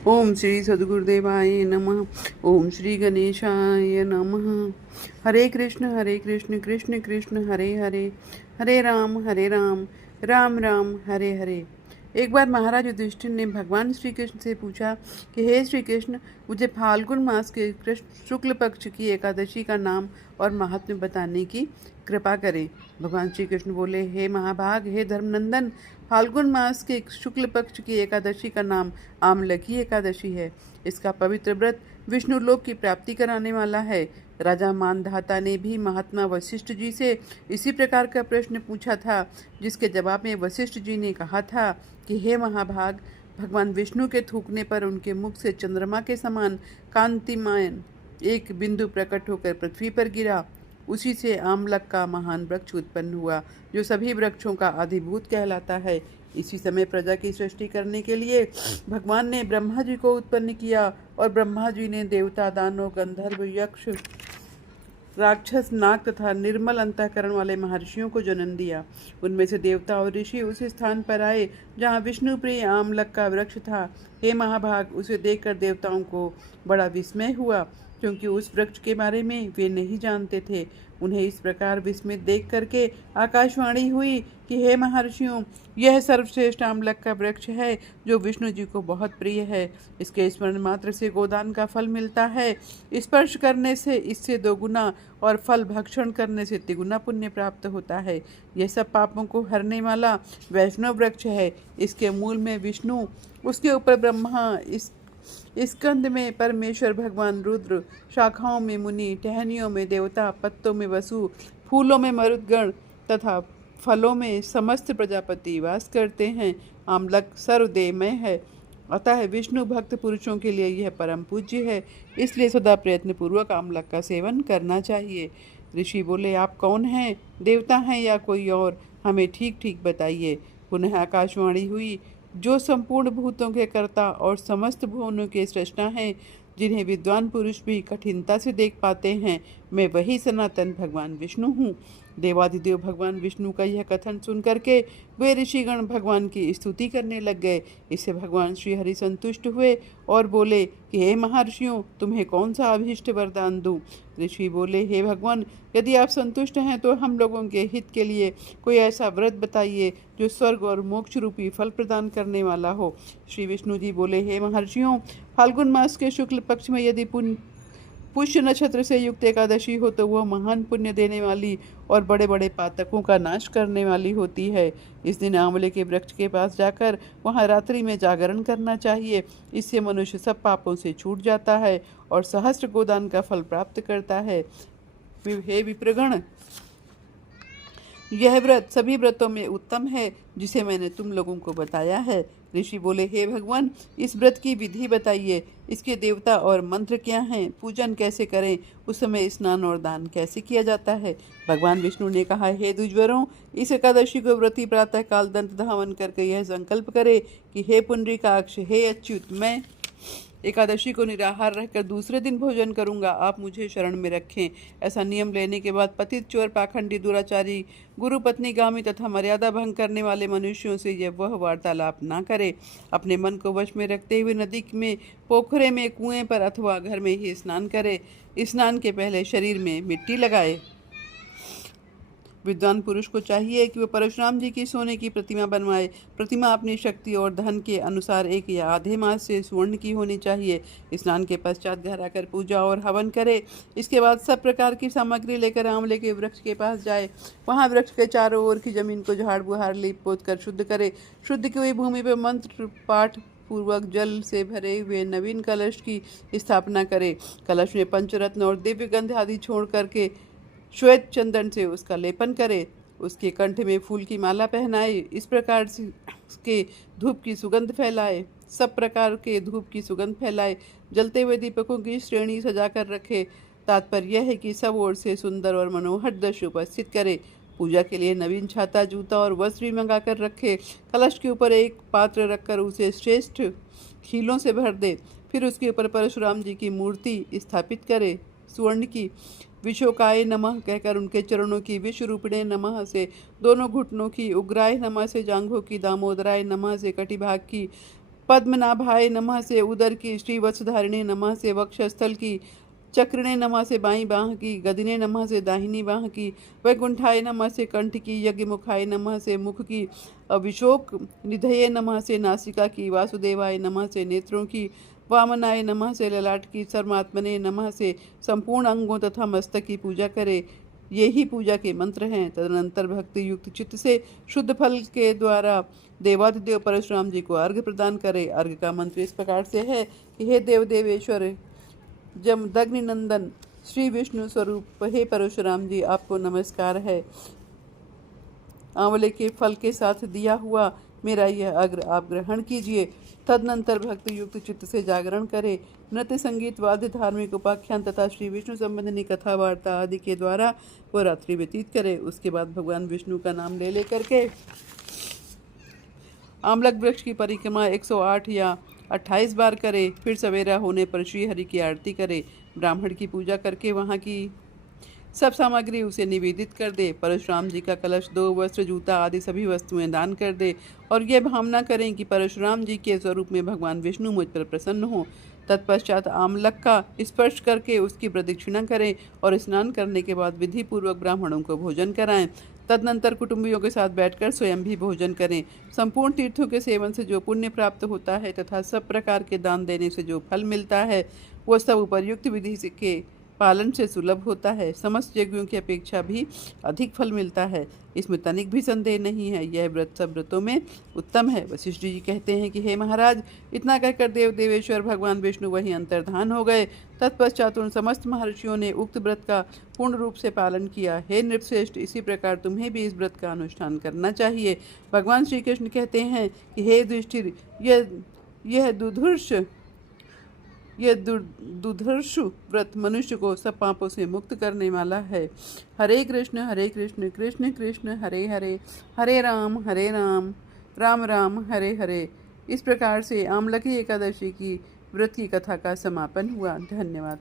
ओम श्री सद्गुरुदेवाय नमः। ओम श्री गणेशाय नमः। हरे कृष्ण कृष्ण कृष्ण हरे हरे, हरे राम राम राम हरे हरे। एक बार महाराज युधिष्ठिर ने भगवान श्री कृष्ण से पूछा कि हे श्री कृष्ण, मुझे फाल्गुन मास के कृष्ण शुक्ल पक्ष की एकादशी का नाम और महात्म्य बताने की कृपा करें। भगवान श्री कृष्ण बोले, हे महाभाग, हे धर्मनंदन, फाल्गुन मास के शुक्ल पक्ष की एकादशी का नाम आमलकी एकादशी है। इसका पवित्र व्रत विष्णु लोक की प्राप्ति कराने वाला है। राजा मानधाता ने भी महात्मा वशिष्ठ जी से इसी प्रकार का प्रश्न पूछा था, जिसके जवाब में वशिष्ठ जी ने कहा था कि हे महाभाग, भगवान विष्णु के थूकने पर उनके मुख से चंद्रमा के समान कांतिमान एक बिंदु प्रकट होकर पृथ्वी पर गिरा। उसी से आमलक का महान वृक्ष उत्पन्न हुआ, जो सभी वृक्षों का आदिभूत कहलाता है। इसी समय प्रजा की सृष्टि करने के लिए भगवान ने ब्रह्मा जी को उत्पन्न किया, और ब्रह्मा जी ने देवता, दानव, गंधर्व, यक्ष, राक्षस, नाग तथा निर्मल अंतःकरण वाले महर्षियों को जन्म दिया। उनमें से देवता और ऋषि उस स्थान पर आए जहाँ विष्णु प्रिय आमलक का वृक्ष था। हे महाभाग, उसे देखकर देवताओं को बड़ा विस्मय हुआ, क्योंकि उस वृक्ष के बारे में वे नहीं जानते थे। उन्हें इस प्रकार विस्मित देख करके आकाशवाणी हुई कि हे महर्षियों, यह सर्वश्रेष्ठ आमलक का वृक्ष है, जो विष्णु जी को बहुत प्रिय है। इसके स्मरण मात्र से गोदान का फल मिलता है। स्पर्श करने से इससे दोगुना और फल भक्षण करने से तिगुना पुण्य प्राप्त होता है। यह सब पापों को हरने वाला वैष्णव वृक्ष है। इसके मूल में विष्णु, उसके ऊपर ब्रह्मा, इस कंद में परमेश्वर भगवान रुद्र, शाखाओं में मुनि, टहनियों में देवता, पत्तों में वसु, फूलों में मरुदगण तथा फलों में समस्त प्रजापति वास करते हैं। आमलक सर्वदेवमय है, अतः विष्णु भक्त पुरुषों के लिए यह परम पूज्य है। इसलिए सदा प्रयत्न पूर्वक आमलक का सेवन करना चाहिए। ऋषि बोले, आप कौन हैं? देवता हैं या कोई और? हमें ठीक ठीक बताइए। पुनः आकाशवाणी हुई, जो संपूर्ण भूतों के कर्ता और समस्त भुवनों के सृष्टा हैं, जिन्हें विद्वान पुरुष भी कठिनता से देख पाते हैं, मैं वही सनातन भगवान विष्णु हूँ। देवादिदेव भगवान विष्णु का यह कथन सुन करके वे ऋषिगण भगवान की स्तुति करने लग गए। इससे भगवान श्री हरि संतुष्ट हुए और बोले कि हे महर्षियों, तुम्हें कौन सा अभीष्ट वरदान दूं? ऋषि बोले, हे भगवान, यदि आप संतुष्ट हैं तो हम लोगों के हित के लिए कोई ऐसा व्रत बताइए जो स्वर्ग और मोक्ष रूपी फल प्रदान करने वाला हो। श्री विष्णु जी बोले, हे महर्षियों, फाल्गुन मास के शुक्ल पक्ष में यदि पुष्य नक्षत्र से युक्त एकादशी हो तो वह महान पुण्य देने वाली और बड़े बड़े पातकों का नाश करने वाली होती है। इस दिन आंवले के वृक्ष के पास जाकर वहां रात्रि में जागरण करना चाहिए। इससे मनुष्य सब पापों से छूट जाता है और सहस्त्र गोदान का फल प्राप्त करता है। हे विप्रगण, यह व्रत सभी व्रतों में उत्तम है, जिसे मैंने तुम लोगों को बताया है। ऋषि बोले, हे भगवान, इस व्रत की विधि बताइए। इसके देवता और मंत्र क्या हैं? पूजन कैसे करें? उस समय स्नान और दान कैसे किया जाता है? भगवान विष्णु ने कहा, हे द्विजवरों, इस एकादशी को व्रती प्रातः काल दंत धावन करके यह संकल्प करे कि हे पुंडरीकाक्ष, हे अच्युत, मैं एकादशी को निराहार रहकर दूसरे दिन भोजन करूंगा, आप मुझे शरण में रखें। ऐसा नियम लेने के बाद पतित, चोर, पाखंडी, दुराचारी, गुरु पत्नी गामी तथा मर्यादा भंग करने वाले मनुष्यों से यह वह वार्तालाप ना करे। अपने मन को वश में रखते हुए नदी में, पोखरे में, कुएं पर अथवा घर में ही स्नान करे। स्नान के पहले शरीर में मिट्टी लगाए। विद्वान पुरुष को चाहिए कि वह परशुराम जी की सोने की प्रतिमा बनवाए। प्रतिमा अपनी शक्ति और धन के अनुसार 1 या आधे मास से स्वर्ण की होनी चाहिए। स्नान के पश्चात घर आकर पूजा और हवन करे। इसके बाद सब प्रकार की सामग्री लेकर आंवले के वृक्ष के पास जाए। वहां वृक्ष के चारों ओर की जमीन को झाड़ बुहार लीप पोत कर शुद्ध करे। शुद्ध की हुई भूमि पर मंत्र पाठ पूर्वक जल से भरे हुए नवीन कलश की स्थापना करे। कलश में पंचरत्न और दिव्य गंध आदि छोड़ करके श्वेत चंदन से उसका लेपन करे। उसके कंठ में फूल की माला पहनाए। इस प्रकार से उसके धूप की सुगंध फैलाए। सब प्रकार के धूप की सुगंध फैलाए। जलते हुए दीपकों की श्रेणी सजाकर रखे। तात्पर्य यह है कि सब ओर से सुंदर और मनोहर दृश्य उपस्थित करे। पूजा के लिए नवीन छाता, जूता और वस्त्र भी मंगा कर रखे। कलश के ऊपर एक पात्र रखकर उसे श्रेष्ठ खीलों से भर दे। फिर उसके ऊपर परशुराम जी की मूर्ति स्थापित करे। स्वर्ण की विशोकाय नमः कहकर उनके चरणों की विश्वरूपिणे नमः से, दोनों घुटनों की उग्राय नमः से, जांघों की दामोदराय नमः से, कटिभाग की पद्मनाभाय नमः से उदर की, श्री वत्सधारिणे नमः से वक्षस्थल की, चक्रिणे नमः से बाईं बाह की, गदिने नमः से दाहिनी बाह की, वैकुंठाय नमः से कंठ की, यज्ञमुखाय नमः से मुख की, अभिशोक निधये नमः से नासिका की, वासुदेवाय नमः से नेत्रों की, वामनाय नमः से ललाट की, सर्वात्मने नमः से संपूर्ण अंगों तथा मस्तक की पूजा करे। ये ही पूजा के मंत्र हैं। तदनंतर भक्ति युक्त चित्त से शुद्ध फल के द्वारा देवादिदेव परशुराम जी को अर्घ्य प्रदान करे। अर्घ्य का मंत्र इस प्रकार से है कि हे देव देवेश्वर जमदग्नि नंदन श्री विष्णु स्वरूप हे परशुराम जी, आपको नमस्कार है। आंवले के फल के साथ दिया हुआ मेरा यह अग्र आप ग्रहण कीजिए। तदनंतर भक्ति युक्त चित्त से जागरण करे। नृत्य, संगीत, वाद्य, धार्मिक उपाख्यान तथा श्री विष्णु संबंधी कथा वार्ता आदि के द्वारा वो रात्रि व्यतीत करे। उसके बाद भगवान विष्णु का नाम ले लेकर के आमलक वृक्ष की परिक्रमा 108 या 28 बार करे। फिर सवेरा होने पर श्री हरि की आरती करे। ब्राह्मण की पूजा करके वहाँ की सब सामग्री उसे निवेदित कर दे। परशुराम जी का कलश, 2 वस्त्र, जूता आदि सभी वस्तुएं दान कर दे और यह भावना करें कि परशुराम जी के स्वरूप में भगवान विष्णु मुझ पर प्रसन्न हो। तत्पश्चात आमलक का स्पर्श करके उसकी प्रदक्षिणा करें और स्नान करने के बाद विधि पूर्वक ब्राह्मणों को भोजन कराएं। तदनंतर कुटुंबियों के साथ बैठकर स्वयं भी भोजन करें। संपूर्ण तीर्थों के सेवन से जो पुण्य प्राप्त होता है तथा सब प्रकार के दान देने से जो फल मिलता है वह सब उपर्युक्त विधि के पालन से सुलभ होता है। समस्त यज्ञों की अपेक्षा भी अधिक फल मिलता है, इसमें तनिक भी संदेह नहीं है। यह व्रत सब व्रतों में उत्तम है। वशिष्ठ जी कहते हैं कि हे महाराज, इतना कहकर देव देवेश्वर भगवान विष्णु वहीं अंतर्धान हो गए। तत्पश्चात उन समस्त महर्षियों ने उक्त व्रत का पूर्ण रूप से पालन किया। हे नृपश्रेष्ठ, इसी प्रकार तुम्हें भी इस व्रत का अनुष्ठान करना चाहिए। भगवान श्री कृष्ण कहते हैं कि हे युधिष्ठिर, यह दुर्धर्षु व्रत मनुष्य को सब पापों से मुक्त करने वाला है। हरे कृष्ण कृष्ण कृष्ण हरे हरे, हरे राम राम राम हरे हरे। इस प्रकार से आमलकी एकादशी की व्रत की कथा का समापन हुआ। धन्यवाद।